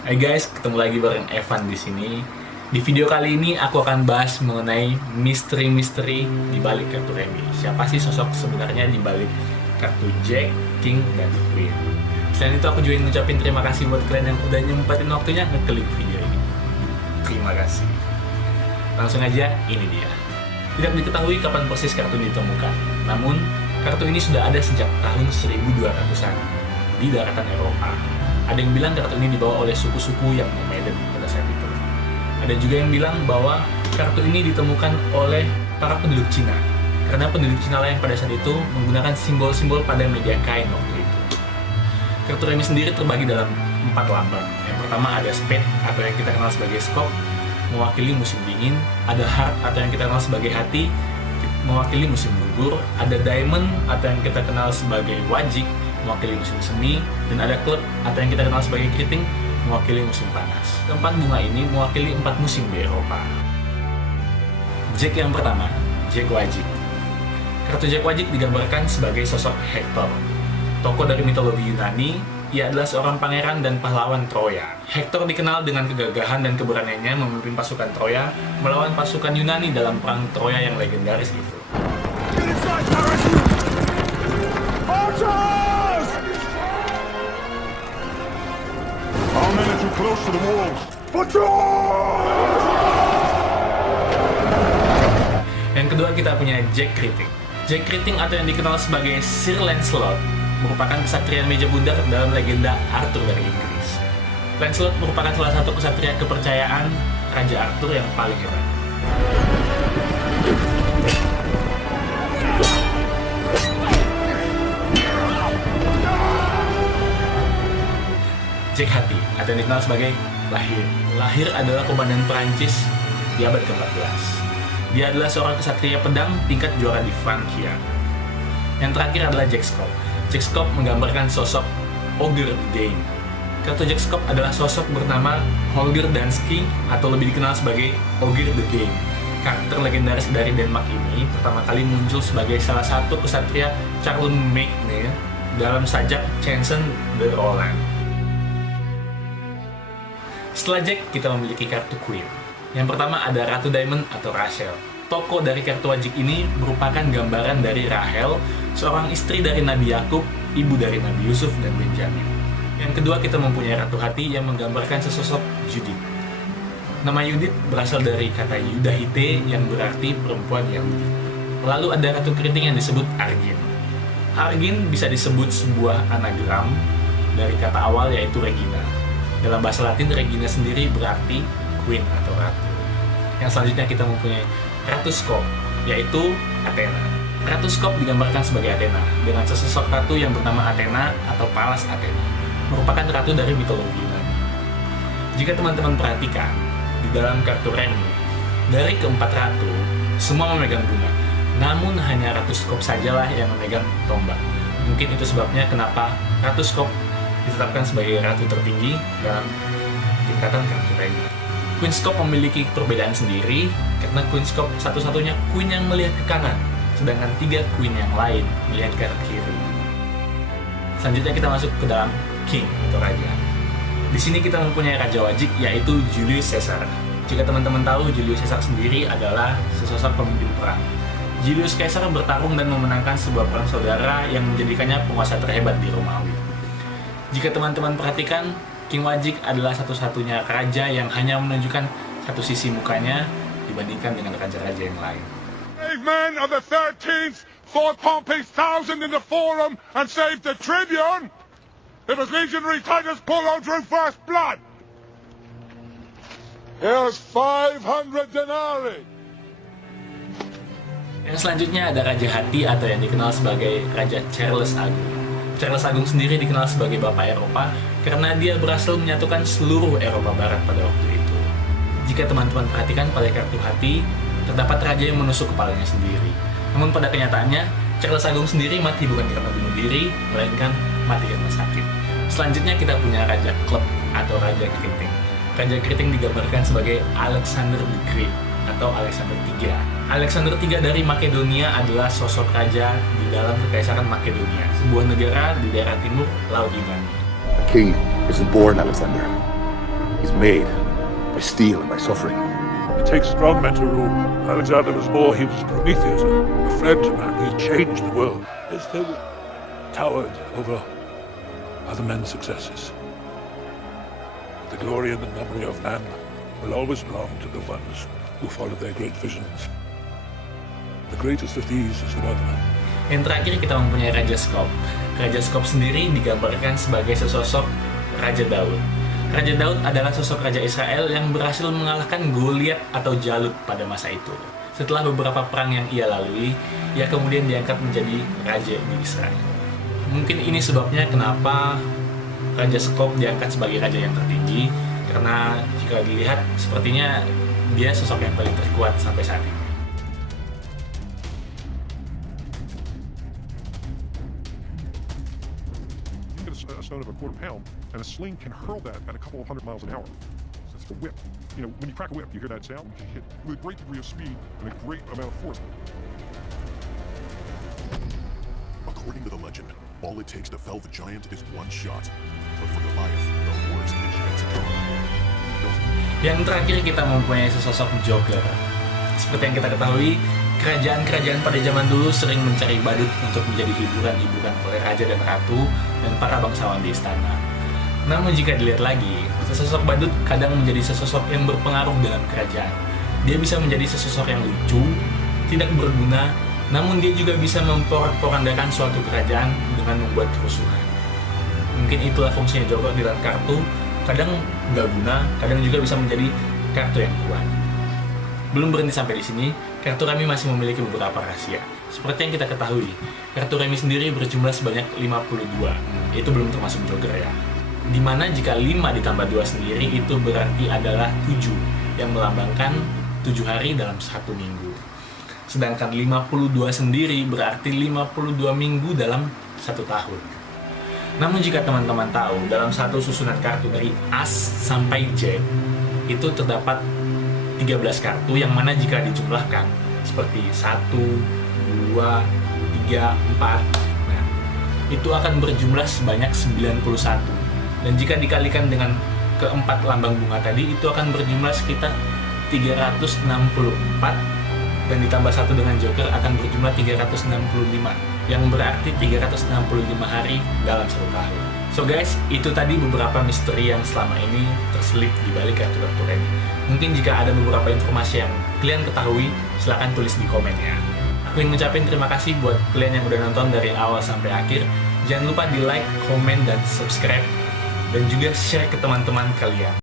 Hai guys, ketemu lagi bareng Evan di sini. Di video kali ini aku akan bahas mengenai misteri-misteri di balik kartu Remy. Siapa sih sosok sebenarnya di balik kartu Jack, King, dan Queen? Selain itu aku juga ingin ngucapin terima kasih buat kalian yang udah nyempatin waktunya ngeklik video ini. Terima kasih. Langsung aja, ini dia. Tidak diketahui kapan persis kartu ini ditemukan. Namun, kartu ini sudah ada sejak tahun 1200-an di daratan Eropa. Ada yang bilang kartu ini dibawa oleh suku-suku yang nomaden pada saat itu. Ada juga yang bilang bahwa kartu ini ditemukan oleh para penduduk Cina, karena penduduk Cina lain pada saat itu menggunakan simbol-simbol pada media kain waktu itu. Kartu Remy sendiri terbagi dalam 4 lambang. Yang pertama ada spade atau yang kita kenal sebagai skop, mewakili musim dingin. Ada heart atau yang kita kenal sebagai hati, mewakili musim gugur. Ada diamond atau yang kita kenal sebagai wajik, mewakili musim semi. Dan ada club atau yang kita kenal sebagai keriting, mewakili musim panas. Keempat bunga ini mewakili 4 musim di Eropa. Jack yang pertama, Jack Wajik. Kartu Jack Wajik digambarkan sebagai sosok Hector, tokoh dari mitologi Yunani. Ia adalah seorang pangeran dan pahlawan Troya. Hector dikenal dengan kegagahan dan keberaniannya memimpin pasukan Troya melawan pasukan Yunani dalam perang Troya yang legendaris itu. Our men are too close to the walls. Yang kedua kita punya Jack Kriting. Jack Kriting atau yang dikenal sebagai Sir Lancelot merupakan kesatria meja bundar dalam legenda Arthur dari Inggris. Lancelot merupakan salah satu kesatria kepercayaan Raja Arthur yang paling hebat. Jack Hati atau yang dikenal sebagai Lahir. Lahir adalah komandan Perancis di abad ke-14. Dia adalah seorang kesatria pedang tingkat juara di Francia. Yang terakhir adalah Jack Skop. Jack Skop menggambarkan sosok Ogre the Dane. Kartu Jack Skop adalah sosok bernama Holger Danske atau lebih dikenal sebagai Ogre the Dane. Karakter legendaris dari Denmark ini pertama kali muncul sebagai salah satu kesatria Charlemagne dalam sajak Chanson de Roland. Setelah Jack, kita memiliki kartu Queen. Yang pertama ada Ratu Diamond atau Rachel. Tokoh dari kartu wajik ini merupakan gambaran dari Rahel, seorang istri dari Nabi Yakub, ibu dari Nabi Yusuf dan Benjamin. Yang kedua kita mempunyai Ratu Hati yang menggambarkan sesosok Judith. Nama Judith berasal dari kata Yudahite yang berarti perempuan Yahudi. Lalu ada Ratu Keriting yang disebut Argin. Argin bisa disebut sebuah anagram dari kata awal yaitu Regina. Dalam bahasa Latin, Regina sendiri berarti Queen atau Ratu. Yang selanjutnya kita mempunyai Ratu Skop, yaitu Athena. Ratu Skop digambarkan sebagai Athena, dengan sesosok ratu yang bernama Athena atau Pallas Athena, merupakan ratu dari mitologi Yunani. Jika teman-teman perhatikan, di dalam kartu Remy, dari keempat ratu, semua memegang bunga. Namun hanya Ratu Skop sajalah yang memegang tombak. Mungkin itu sebabnya kenapa Ratu Skop ditetapkan sebagai ratu tertinggi dalam tingkatan kartu Remy. Queen Skop memiliki perbedaan sendiri karena Queen Skop satu-satunya queen yang melihat ke kanan, sedangkan 3 queen yang lain melihat ke arah kiri. Selanjutnya kita masuk ke dalam King atau Raja. Di sini kita mempunyai Raja Wajik yaitu Julius Caesar. Jika teman-teman tahu, Julius Caesar sendiri adalah sesosok pemimpin perang. Julius Caesar bertarung dan memenangkan sebuah perang saudara yang menjadikannya penguasa terhebat di Romawi. Jika teman-teman perhatikan, King Wajik adalah satu-satunya raja yang hanya menunjukkan satu sisi mukanya dibandingkan dengan raja-raja yang lain. Brave men of the 13th fought Pompey's 1,000 in the Forum and saved the Tribune. It was legionary Titus Pullo drew first blood. Here's 500 denarii. Yang selanjutnya ada Raja Hati atau yang dikenal sebagai Raja Charles Agung. Charles Agung sendiri dikenal sebagai Bapak Eropa karena dia berhasil menyatukan seluruh Eropa Barat pada waktu itu. Jika teman-teman perhatikan pada kartu hati, terdapat raja yang menusuk kepalanya sendiri. Namun pada kenyataannya, Charles Agung sendiri mati bukan karena bunuh diri, melainkan mati karena sakit. Selanjutnya kita punya Raja Club atau Raja Keriting. Raja Keriting digambarkan sebagai Alexander the Great atau Alexander III. Alexander III dari Makedonia adalah sosok raja di dalam Kekaisaran Makedonia, sebuah negara di daerah timur Laut Yunani. A king isn't born, Alexander. He's made by steel and by suffering. It takes strong men to rule. Alexander was more, he was Prometheus, a friend to man. He changed the world. As though towered over other men's successes. The glory and the memory of man will always belong to the ones who follow their great visions. The greatest of these is the one. Yang terakhir kita mempunyai Raja Skop. Raja Skop sendiri digambarkan sebagai sesosok Raja Daud. Raja Daud adalah sosok Raja Israel yang berhasil mengalahkan Goliat atau Jalut pada masa itu. Setelah beberapa perang yang ia lalui, ia kemudian diangkat menjadi Raja di Israel. Mungkin ini sebabnya kenapa Raja Skop diangkat sebagai Raja yang tertinggi, karena jika dilihat sepertinya dia sosok yang paling terkuat sampai saat ini. A stone of a quarter pound, and a sling can hurl that at a couple of 100 miles an hour. So it's the whip. You know, when you crack a whip, you hear that sound. You can hit with a great degree of speed and a great amount of force. According to the legend, all it takes to fell the giant is one shot. But for Goliath, the horse is yet to come. Yang terakhir kita mempunyai sesosok Joker. Seperti yang kita ketahui, kerajaan-kerajaan pada zaman dulu sering mencari badut untuk menjadi hiburan-hiburan oleh raja dan ratu dan para bangsawan di istana. Namun jika dilihat lagi, sesosok badut kadang menjadi sesosok yang berpengaruh dalam kerajaan. Dia bisa menjadi sesosok yang lucu, tidak berguna, namun dia juga bisa memporak-porandakan suatu kerajaan dengan membuat kerusuhan. Mungkin itulah fungsinya Joker di dalam kartu, kadang nggak guna, kadang juga bisa menjadi kartu yang kuat. Belum berhenti sampai di sini, kartu remi masih memiliki beberapa rahasia. Seperti yang kita ketahui, kartu remi sendiri berjumlah sebanyak 52. Itu belum termasuk Joker ya. Dimana jika 5 ditambah 2 sendiri itu berarti adalah 7, yang melambangkan 7 hari dalam 1 minggu. Sedangkan 52 sendiri berarti 52 minggu dalam 1 tahun. Namun jika teman-teman tahu, dalam satu susunan kartu dari As sampai Jack, itu terdapat 13 kartu yang mana jika dijumlahkan seperti 1, 2, 3, 4, nah itu akan berjumlah sebanyak 91. Dan jika dikalikan dengan keempat lambang bunga tadi, itu akan berjumlah sekitar 364, dan ditambah 1 dengan Joker akan berjumlah 365, yang berarti 365 hari dalam 1 tahun. So guys, itu tadi beberapa misteri yang selama ini terselip di balik kartu-kartu remi. Mungkin jika ada beberapa informasi yang kalian ketahui, silahkan tulis di komen ya. Aku ingin ngucapin terima kasih buat kalian yang udah nonton dari awal sampai akhir. Jangan lupa di like, komen, dan subscribe. Dan juga share ke teman-teman kalian.